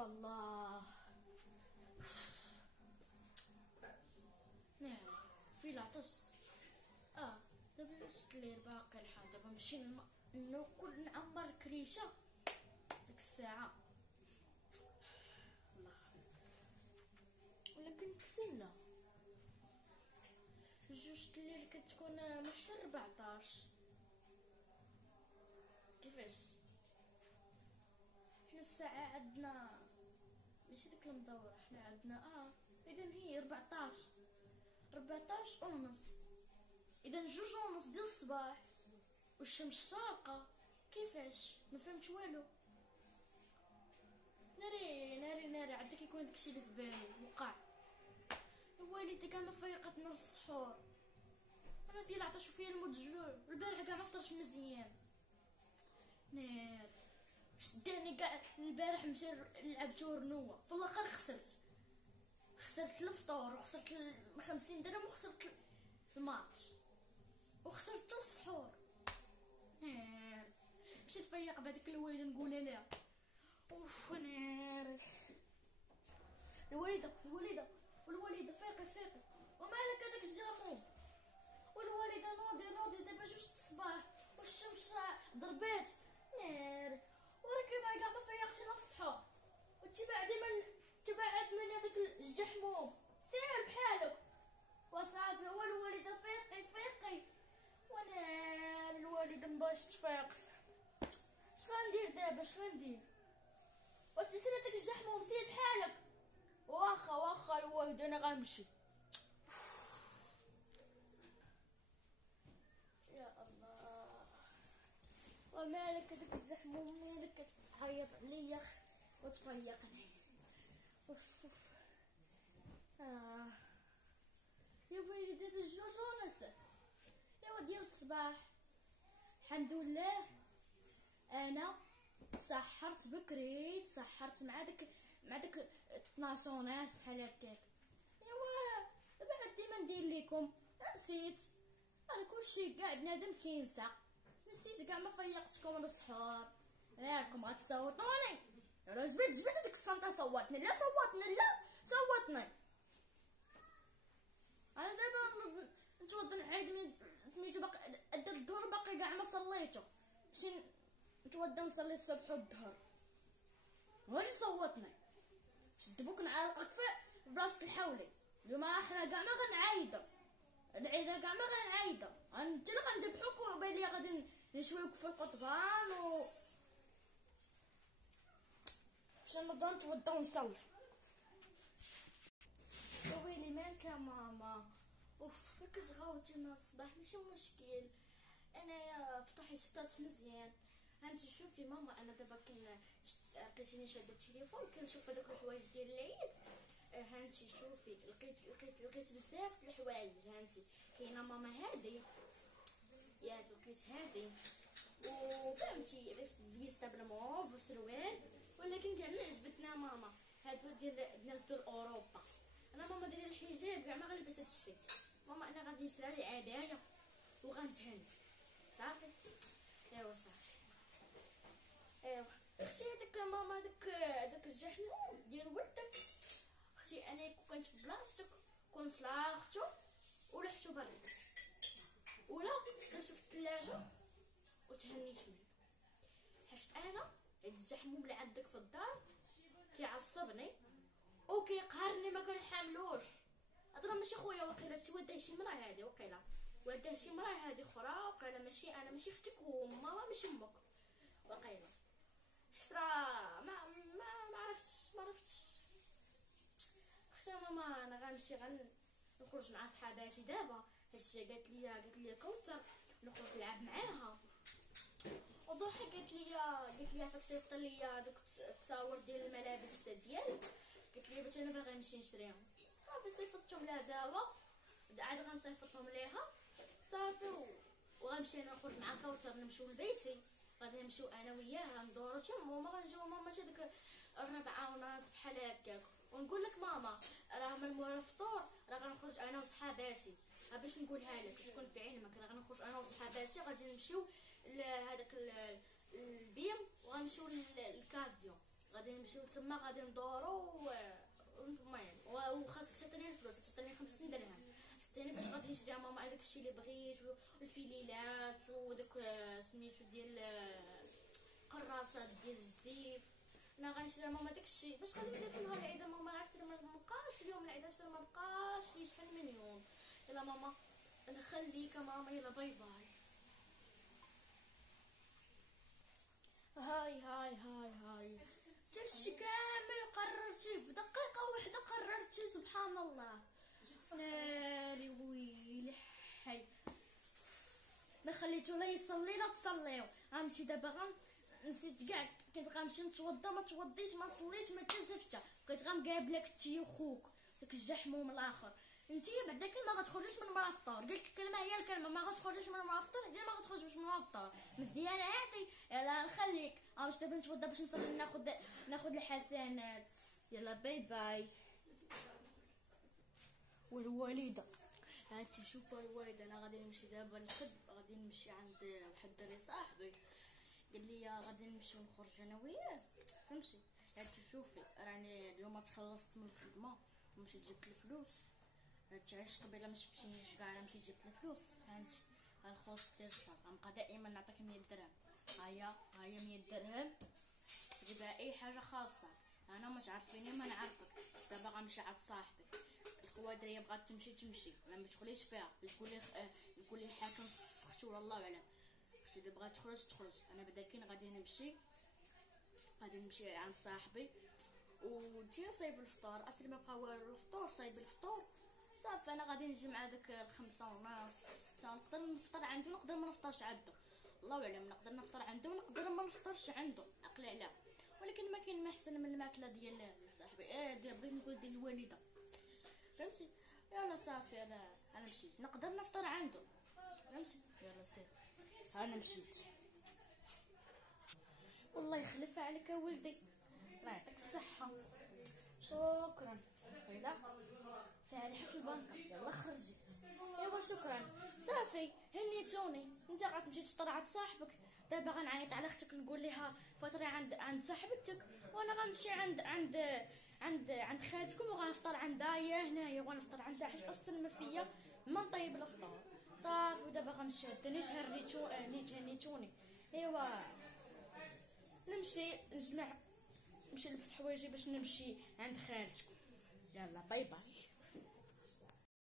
والله نعم في العطس. دابا جات الليل باقي الحال، دابا نمشي ناكل نعمر كريشه ديك الساعه الله. ولكن تسنى جوج الليل كتكون ماشي 14. كيفاش حنا الساعه عندنا ماشي ديك المدوره، حنا عندنا اذا هي 14 ونص، اذا 2:30 ديال الصباح والشمس شارقه. كيفاش ما فهمتش والو. ناري عاد كيكون داكشي اللي في بالي وقع. والدي كاع ما فيقتنا للسحور، انا فيا العطش وفيا المدجوع، البارح كاع ما فطرتش مزيان. نار شداني كاع البارح نمشي نلعب تورنوه في الاخر خسرت الفطور وخسرت 50 درهم وخسرت الماتش وخسرت حتى السحور. مشيت فيق بهذيك الوالده نقولها لها اوف ناري. الوالده فيقي ومالك هذاك الجامون. والوالده نوضي دابا 2 الصباح والشمس ضربات. ناري وراكي باقا ما فيقتي لا الصحه تبعد من هذاك الجحموم سير بحالك وصافي. هو الوالده فيقي وانا الوالده مباش تفيق. اش غندير دابا وانت سير داك الجحموم سير بحالك. واخا الوالده انا غنمشي. يا الله ومالك هذاك الزحموم مالك كتعيط عليا وتفيقني. اوف يا ويلي دابا 2:30 يا ديال الصباح. الحمد لله انا سحرت بكري، سحرت مع داك 12 وناس بحال هكاك. ايوا دابا عندي ما ندير لكم، نسيت انا كلشي كاع بنادم كينسى. نسيت كاع ما فيقتكم للسحور. راكم غتصوتوني راه جبت هذيك الصنطه صوتني لا انا دابا نتوضا نعيد سميتو باقي ادى الظهر باقي كاع ما صليتو. نمشي نتوضا نصلي الصبح والظهر واش صوتني. شد بوك نعلقك في بلاصه الحولي. اليوم حنا كاع ما غنعايدو العيده كاع ما غنعايدو. انت اللي غندبحوك وبان لي غادي نشويوك في القطبان باش نبدا نتوضا ونصلي. ويلي مالك يا ماما. اوف كتغوتي من الصباح ماشي مشكل، انايا فطرت مزيان. هانتي شوفي ماما انا دابا لقيتيني شاده التليفون كنشوف هذوك الحوايج ديال العيد. هانتي شوفي لقيت بزاف د الحوايج. هانتي كاينه ماما هادي ياك لقيت هادي وفهمتي فيستا بالموف وسروال، ولكن كاع ما عجبتنا ماما. هادو ديال الناس ديال اوروبا. انا ماما دايره الحجاب كاع ما غنلبس هادشي. ماما انا غادي نشري لي عبايه وغنتهنى صافي. ايوا صافي ايوا اختي هذاك ماما هذاك الجحموم ديال ولدك. اختي انا كنت في بلاصتك كنت صلاختو ولحتو برد ولا درتو في الثلاجه وتهنيت منه. حيت انا هاد الزحموم اللي عندك في الدار كيعصبني وكيقهرني ما كنحملوش. هضره ماشي خويا وقيلا توداه شي مرا هادي وقيلا وداه شي مرا هادي اخرى وقيلا ماشي انا ماشي اختك وماما ماشي امك وقيلا. حيت راه ما عرفتش اختي ماما انا غنمشي نخرج مع صحاباتي دابا. حيت قالت لي كوثر نخرج نلعب معاها وضحى قالت لي فصيفط لي دوك التصاور ديال الملابس ديالك. قالت لي بنت انا باغا نمشي نشريهم صافي صيفطتهم لها دابا عاد غنصيفطهم ليها صافي وغنمشي انا نخرج مع كوثر نمشيو لبيتي. غادي نمشيو انا وياها ندورو تما وما غنجيو ماما شي ديك 4:30 بحال هكاك. ونقول لك ماما راه من مورا الفطور راه غنخرج انا وصحاباتي باش نقولها لك تكون في علمك. راه غنخرج انا وصحاباتي غادي نمشيو لهذاك البيم وغنمشيو للكاديو غادي نمشيو تما غادي ندورو. المهم وخاصك تعطيني الفلوس، تعطيني 50 درهم ستاني باش غادي نشري ماما هذاك الشيء اللي بغيت، والفيليلات وداك سميتو ديال القراصات ديال الجديف. انا غنشري ماما داك الشيء باش غادي نبدا في نهار العيد. ماما عرفتي ما بقاش اليوم العيد، عرفتي ما بقاش لي شحال من يوم. يلا ماما انا خليك ماما، يلا باي باي. هاي داكشي كامل قررتيه في دقيقة واحدة، قررتي سبحان الله. ناري ويلي حي، ما خليتو لا يصلي لا تصليو. غنمشي دابا نسيت كاع، كنت غنمشي نتوضى ما توضيت ما صليت ما حتى زفته، بقيت غنقابلك انتي وخوك داك الجحموم الاخر. انتي بعدا كلمه ما غتخرجيش من مرا فطور، قلت الكلمه هي الكلمه، ما غتخرجيش من مرا فطور، ديما ما غتخرجش من مرا فطور. مزيانه هادي، يلا نخليك واش دابا نتوضى باش نصلي ناخذ الحسنات. يلا باي باي. والوالده هانتي شوفوا الوالده، انا غادي نمشي دابا نخد، غادي نمشي عند واحد الدري صاحبي قال لي غادي نمشيو نخرج انا وياه، فهمتي. هانتي شوفي راني اليوم تخلصت من الخدمه ومشيت جبت الفلوس. هانتي علاش قبيله ما شفتينيش كاع، مشيت جبت الفلوس. هانتي الخوص ديال الشهر غنبقى دائما نعطيك 100 درهم. هيا 100 درهم تجيبها اي حاجه خاصه. انا ما تعرفيني ما نعرفك. دابا غنمشي عند صاحبي، الخوادريه بغات تمشي انا ما تدخليش فيها، يقول لي الحاكم فختو ولا الله اعلم. اللي بغات تخرج. انا بدا كاين غادي نمشي عند صاحبي وجي صايب الفطور. اصلي ما بقى والو الفطور، صايب الفطور صافي. انا غادي نجي مع داك 5:30 6 نقدر نفطر عنده، نقدر ما نفطرش عنده، الله اعلم. نقدر نفطر عنده ونقدر ما نفطرش عنده، عقلي علاه. ولكن ما كاين ما احسن من الماكله ديال صاحبي، بغيت نقول ديال الوالده، فهمتي. يلا صافي انا مشيت، نقدر نفطر عنده، فهمتي. يلا سير انا مشيت. والله يخلف عليك يا ولدي، الله يعطيك الصحه. شكرا. يلا فارحة البنكة، يلا خرجي. ايوا شكرا صافي هنيتوني. انت غتمشي تفطر عند صاحبك، دابا غنعيط على اختك نقول لها فطري عند صاحبتك، وانا غنمشي عند خالتكم وغنفطر عندها هي هنايا، وغنفطر عندها حيت اصلا ما فيا ما نطيب الفطور صافي. ودابا غنمشي هدانيش هنيتوني. ايوا نمشي نجمع، نمشي نلبس حوايجي باش نمشي عند خالتكم. يلا باي باي.